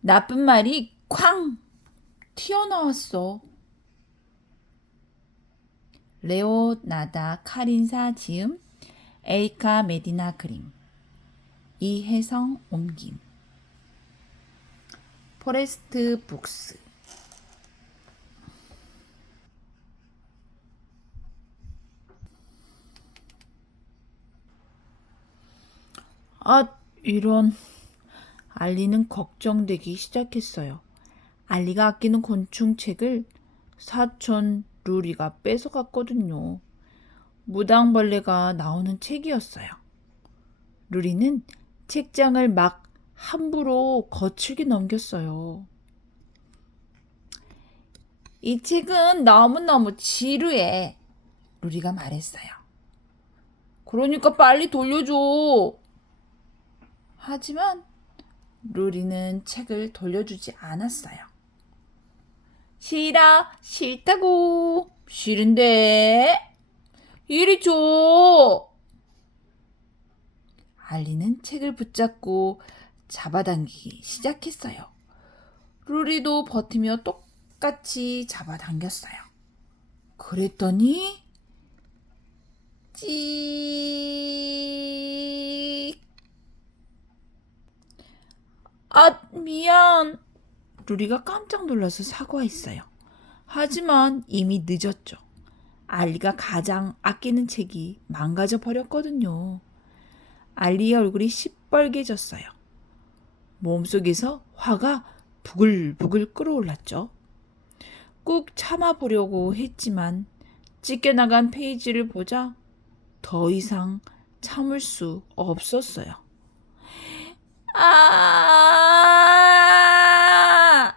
나쁜 말이 쾅 튀어나왔어. 레오 나다 카린사 지음, 에이카 메디나 그림, 이혜성 옮김, 포레스트 북스. 아, 이런. 알리는 걱정되기 시작했어요. 알리가 아끼는 곤충책을 사촌 루리가 뺏어갔거든요. 무당벌레가 나오는 책이었어요. 루리는 책장을 막 함부로 거칠게 넘겼어요. 이 책은 너무너무 지루해. 루리가 말했어요. 그러니까 빨리 돌려줘. 하지만 루리는 책을 돌려주지 않았어요. 싫다고. 싫은데. 이리 줘. 알리는 책을 붙잡고 잡아당기기 시작했어요. 루리도 버티며 똑같이 잡아당겼어요. 그랬더니 찍. 아, 미안. 루리가 깜짝 놀라서 사과했어요. 하지만 이미 늦었죠. 알리가 가장 아끼는 책이 망가져 버렸거든요. 알리의 얼굴이 시뻘개졌어요. 몸속에서 화가 부글부글 끓어올랐죠. 꾹 참아보려고 했지만 찢겨나간 페이지를 보자 더 이상 참을 수 없었어요. 아!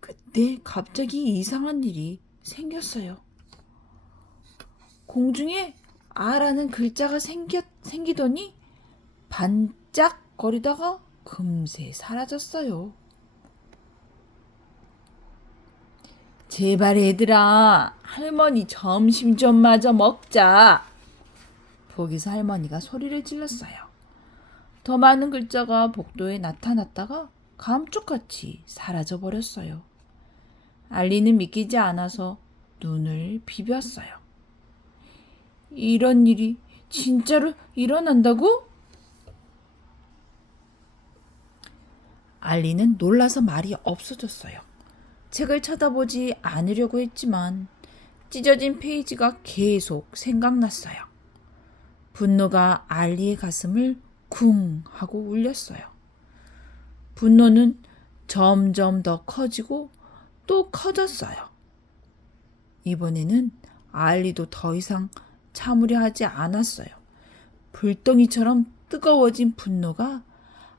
그때 갑자기 이상한 일이 생겼어요. 공중에 아라는 글자가 생기더니 반짝거리다가 금세 사라졌어요. 제발 얘들아, 할머니 점심 좀 마저 먹자. 부엌에서 할머니가 소리를 질렀어요. 더 많은 글자가 복도에 나타났다가 감쪽같이 사라져버렸어요. 알리는 믿기지 않아서 눈을 비볐어요. 이런 일이 진짜로 일어난다고? 알리는 놀라서 말이 없어졌어요. 책을 쳐다보지 않으려고 했지만 찢어진 페이지가 계속 생각났어요. 분노가 알리의 가슴을 쿵 하고 울렸어요. 분노는 점점 더 커지고 또 커졌어요. 이번에는 알리도 더 이상 참으려 하지 않았어요. 불덩이처럼 뜨거워진 분노가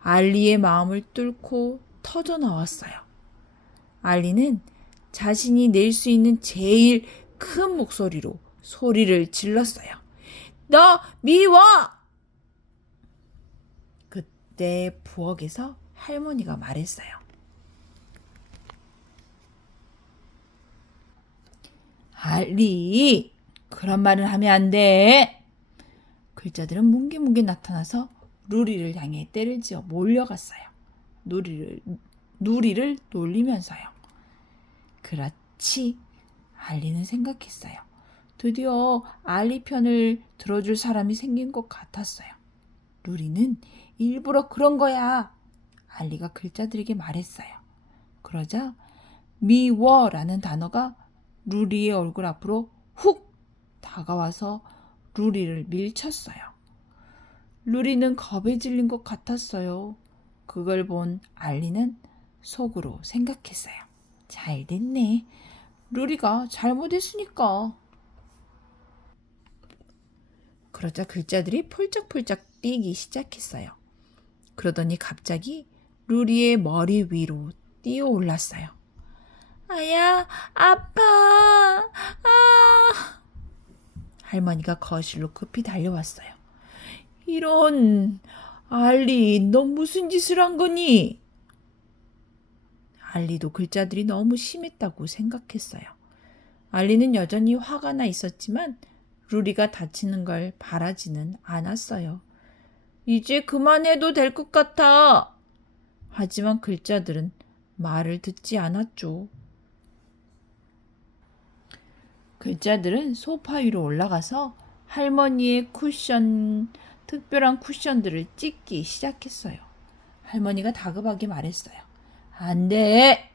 알리의 마음을 뚫고 터져 나왔어요. 알리는 자신이 낼 수 있는 제일 큰 목소리로 소리를 질렀어요. 너 미워! 그때 부엌에서 할머니가 말했어요. 알리, 그런 말을 하면 안 돼. 글자들은 뭉게뭉게 나타나서 루리를 향해 때를 지어 몰려갔어요. 누리를 놀리면서요. 그렇지. 알리는 생각했어요. 드디어 알리 편을 들어줄 사람이 생긴 것 같았어요. 루리는 일부러 그런 거야. 알리가 글자들에게 말했어요. 그러자 미워라는 단어가 루리의 얼굴 앞으로 훅 다가와서 루리를 밀쳤어요. 루리는 겁에 질린 것 같았어요. 그걸 본 알리는 속으로 생각했어요. 잘 됐네. 루리가 잘못했으니까. 그러자 글자들이 폴짝폴짝 뛰기 시작했어요. 그러더니 갑자기 루리의 머리 위로 뛰어 올랐어요. 아야, 아파. 아! 할머니가 거실로 급히 달려왔어요. 이런, 알리, 너 무슨 짓을 한 거니? 알리도 글자들이 너무 심했다고 생각했어요. 알리는 여전히 화가 나 있었지만 루리가 다치는 걸 바라지는 않았어요. 이제 그만해도 될 것 같아. 하지만 글자들은 말을 듣지 않았죠. 글자들은 소파 위로 올라가서 할머니의 특별한 쿠션들을 찢기 시작했어요. 할머니가 다급하게 말했어요. 안 돼!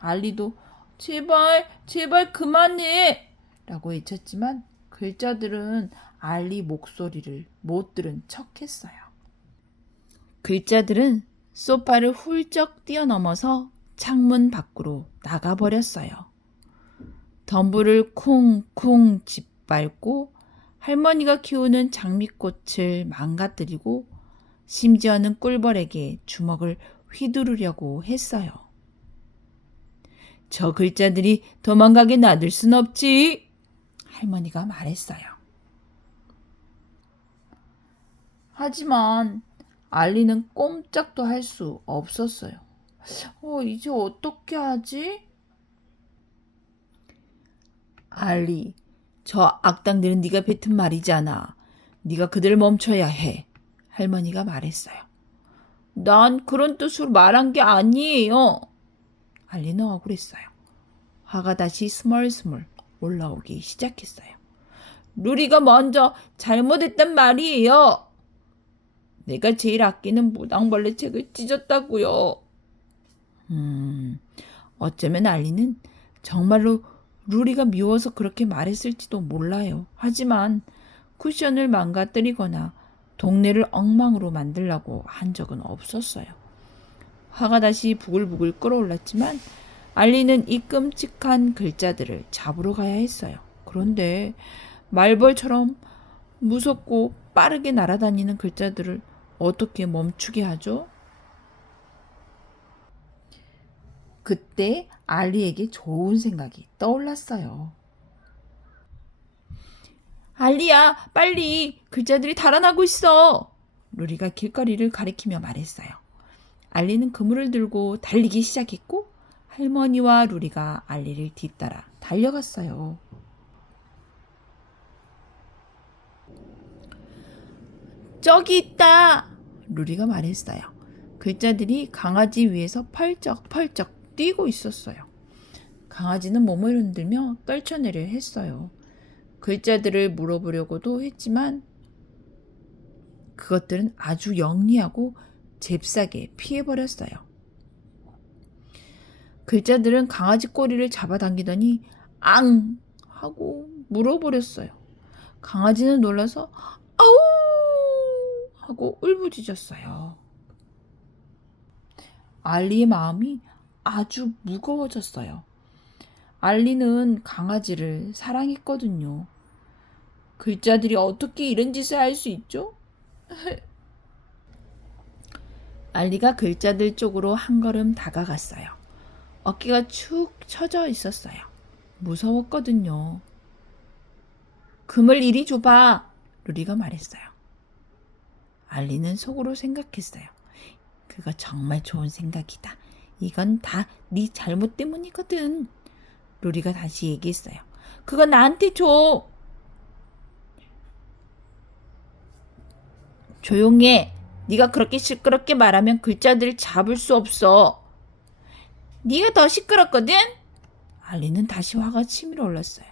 알리도 제발, 제발 그만해! 라고 외쳤지만 글자들은 알리 목소리를 못 들은 척 했어요. 글자들은 소파를 훌쩍 뛰어넘어서 창문 밖으로 나가버렸어요. 덤불을 쿵쿵 짓밟고 할머니가 키우는 장미꽃을 망가뜨리고 심지어는 꿀벌에게 주먹을 휘두르려고 했어요. 저 글자들이 도망가게 놔둘 순 없지, 할머니가 말했어요. 하지만 알리는 꼼짝도 할 수 없었어요. 이제 어떻게 하지? 알리, 저 악당들은 네가 뱉은 말이잖아. 네가 그들을 멈춰야 해. 할머니가 말했어요. 난 그런 뜻으로 말한 게 아니에요. 알리는 억울했어요. 화가 다시 스멀스멀 올라오기 시작했어요. 루리가 먼저 잘못했단 말이에요. 내가 제일 아끼는 무당벌레 책을 찢었다고요. 어쩌면 알리는 정말로 루리가 미워서 그렇게 말했을지도 몰라요. 하지만 쿠션을 망가뜨리거나 동네를 엉망으로 만들려고 한 적은 없었어요. 화가 다시 부글부글 끓어올랐지만 알리는 이 끔찍한 글자들을 잡으러 가야 했어요. 그런데 말벌처럼 무섭고 빠르게 날아다니는 글자들을 어떻게 멈추게 하죠? 그때 알리에게 좋은 생각이 떠올랐어요. 알리야, 빨리! 글자들이 달아나고 있어! 루리가 길거리를 가리키며 말했어요. 알리는 그물을 들고 달리기 시작했고 할머니와 루리가 알리를 뒤따라 달려갔어요. 저기 있다! 루리가 말했어요. 글자들이 강아지 위에서 펄쩍펄쩍 뛰고 있었어요. 강아지는 몸을 흔들며 떨쳐내려 했어요. 글자들을 물어보려고도 했지만 그것들은 아주 영리하고 잽싸게 피해버렸어요. 글자들은 강아지 꼬리를 잡아당기더니 앙! 하고 물어버렸어요. 강아지는 놀라서 아우! 하고 울부짖었어요. 알리의 마음이 아주 무거워졌어요. 알리는 강아지를 사랑했거든요. 글자들이 어떻게 이런 짓을 할 수 있죠? 알리가 글자들 쪽으로 한 걸음 다가갔어요. 어깨가 축 처져 있었어요. 무서웠거든요. 금을 이리 줘봐, 루리가 말했어요. 알리는 속으로 생각했어요. 그거 정말 좋은 생각이다. 이건 다 네 잘못 때문이거든. 루리가 다시 얘기했어요. 그거 나한테 줘. 조용해. 네가 그렇게 시끄럽게 말하면 글자들을 잡을 수 없어. 네가 더 시끄럽거든? 알리는 다시 화가 치밀어 올랐어요.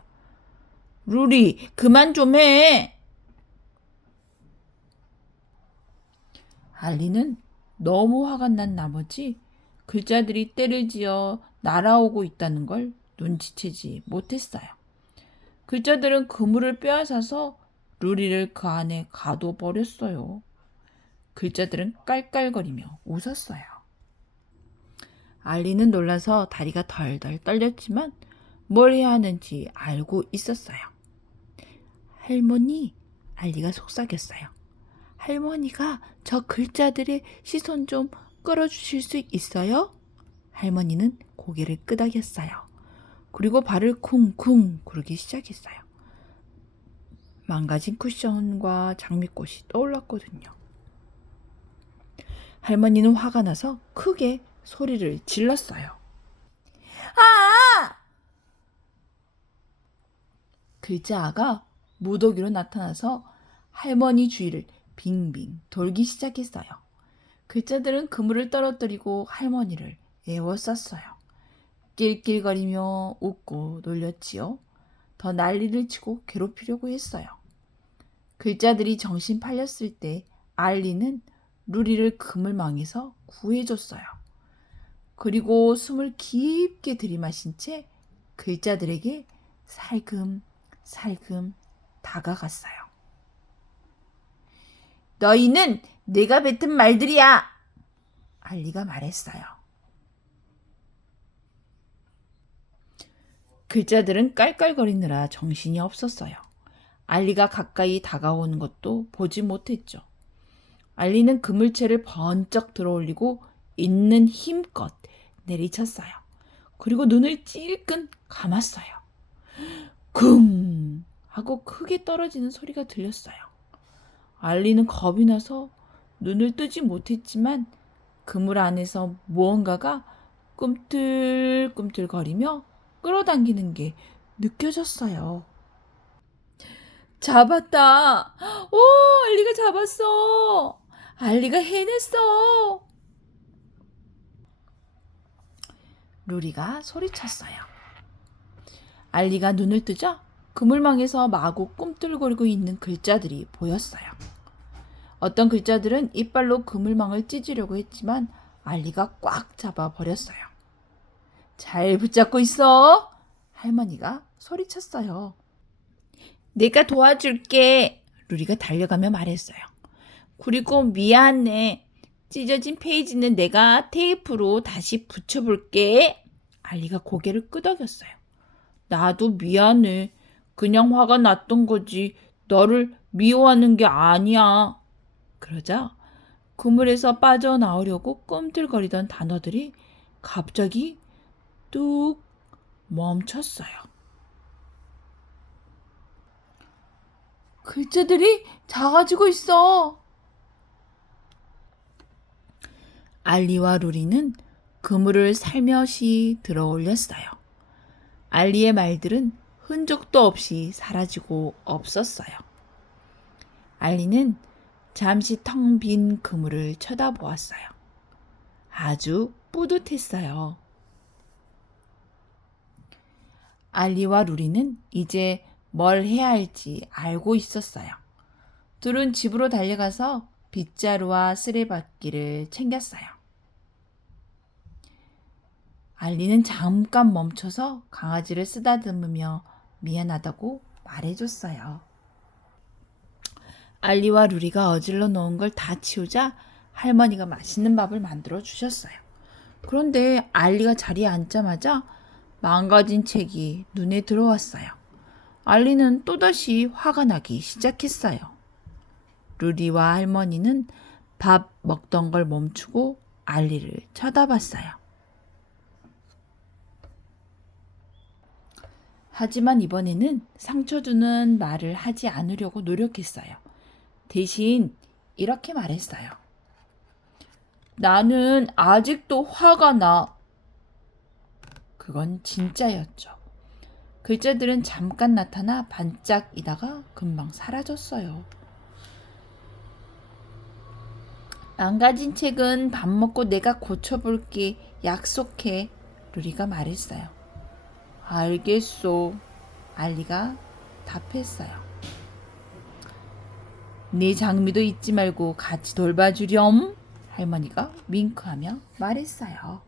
루리, 그만 좀 해. 알리는 너무 화가 난 나머지 글자들이 때를 지어 날아오고 있다는 걸 눈치채지 못했어요. 글자들은 그물을 빼앗아서 루리를 그 안에 가둬버렸어요. 글자들은 깔깔거리며 웃었어요. 알리는 놀라서 다리가 덜덜 떨렸지만 뭘 해야 하는지 알고 있었어요. 할머니, 알리가 속삭였어요. 할머니가 저 글자들의 시선 좀 끌어주실 수 있어요? 할머니는 고개를 끄덕였어요. 그리고 발을 쿵쿵 구르기 시작했어요. 망가진 쿠션과 장미꽃이 떠올랐거든요. 할머니는 화가 나서 크게 소리를 질렀어요. 아! 글자아가 무더기로 나타나서 할머니 주위를 빙빙 돌기 시작했어요. 글자들은 그물을 떨어뜨리고 할머니를 애워쌌어요. 낄낄거리며 웃고 놀렸지요. 더 난리를 치고 괴롭히려고 했어요. 글자들이 정신 팔렸을 때 알리는 루리를 그물망에서 구해줬어요. 그리고 숨을 깊게 들이마신 채 글자들에게 살금살금 다가갔어요. 너희는 내가 뱉은 말들이야! 알리가 말했어요. 글자들은 깔깔거리느라 정신이 없었어요. 알리가 가까이 다가오는 것도 보지 못했죠. 알리는 그물체를 번쩍 들어올리고 있는 힘껏 내리쳤어요. 그리고 눈을 찔끔 감았어요. 쿵 하고 크게 떨어지는 소리가 들렸어요. 알리는 겁이 나서 눈을 뜨지 못했지만 그물 안에서 무언가가 꿈틀꿈틀거리며 끌어당기는 게 느껴졌어요. 잡았다. 오, 알리가 잡았어. 알리가 해냈어. 루리가 소리쳤어요. 알리가 눈을 뜨자 그물망에서 마구 꿈틀거리고 있는 글자들이 보였어요. 어떤 글자들은 이빨로 그물망을 찢으려고 했지만 알리가 꽉 잡아버렸어요. 잘 붙잡고 있어. 할머니가 소리쳤어요. 내가 도와줄게. 루리가 달려가며 말했어요. 그리고 미안해. 찢어진 페이지는 내가 테이프로 다시 붙여볼게. 알리가 고개를 끄덕였어요. 나도 미안해. 그냥 화가 났던 거지. 너를 미워하는 게 아니야. 그러자 그물에서 빠져나오려고 꿈틀거리던 단어들이 갑자기 뚝 멈췄어요. 글자들이 작아지고 있어. 알리와 루리는 그물을 살며시 들어 올렸어요. 알리의 말들은 흔적도 없이 사라지고 없었어요. 알리는 잠시 텅 빈 그물을 쳐다보았어요. 아주 뿌듯했어요. 알리와 루리는 이제 뭘 해야 할지 알고 있었어요. 둘은 집으로 달려가서 빗자루와 쓰레받기를 챙겼어요. 알리는 잠깐 멈춰서 강아지를 쓰다듬으며 미안하다고 말해줬어요. 알리와 루리가 어질러 놓은 걸 다 치우자 할머니가 맛있는 밥을 만들어 주셨어요. 그런데 알리가 자리에 앉자마자 망가진 책이 눈에 들어왔어요. 알리는 또다시 화가 나기 시작했어요. 루리와 할머니는 밥 먹던 걸 멈추고 알리를 쳐다봤어요. 하지만 이번에는 상처 주는 말을 하지 않으려고 노력했어요. 대신 이렇게 말했어요. 나는 아직도 화가 나. 그건 진짜였죠. 글자들은 잠깐 나타나 반짝이다가 금방 사라졌어요. 망가진 책은 밥 먹고 내가 고쳐볼게. 약속해. 루리가 말했어요. 알겠소. 알리가 답했어요. 네 장미도 잊지 말고 같이 돌봐주렴. 할머니가 윙크하며 말했어요.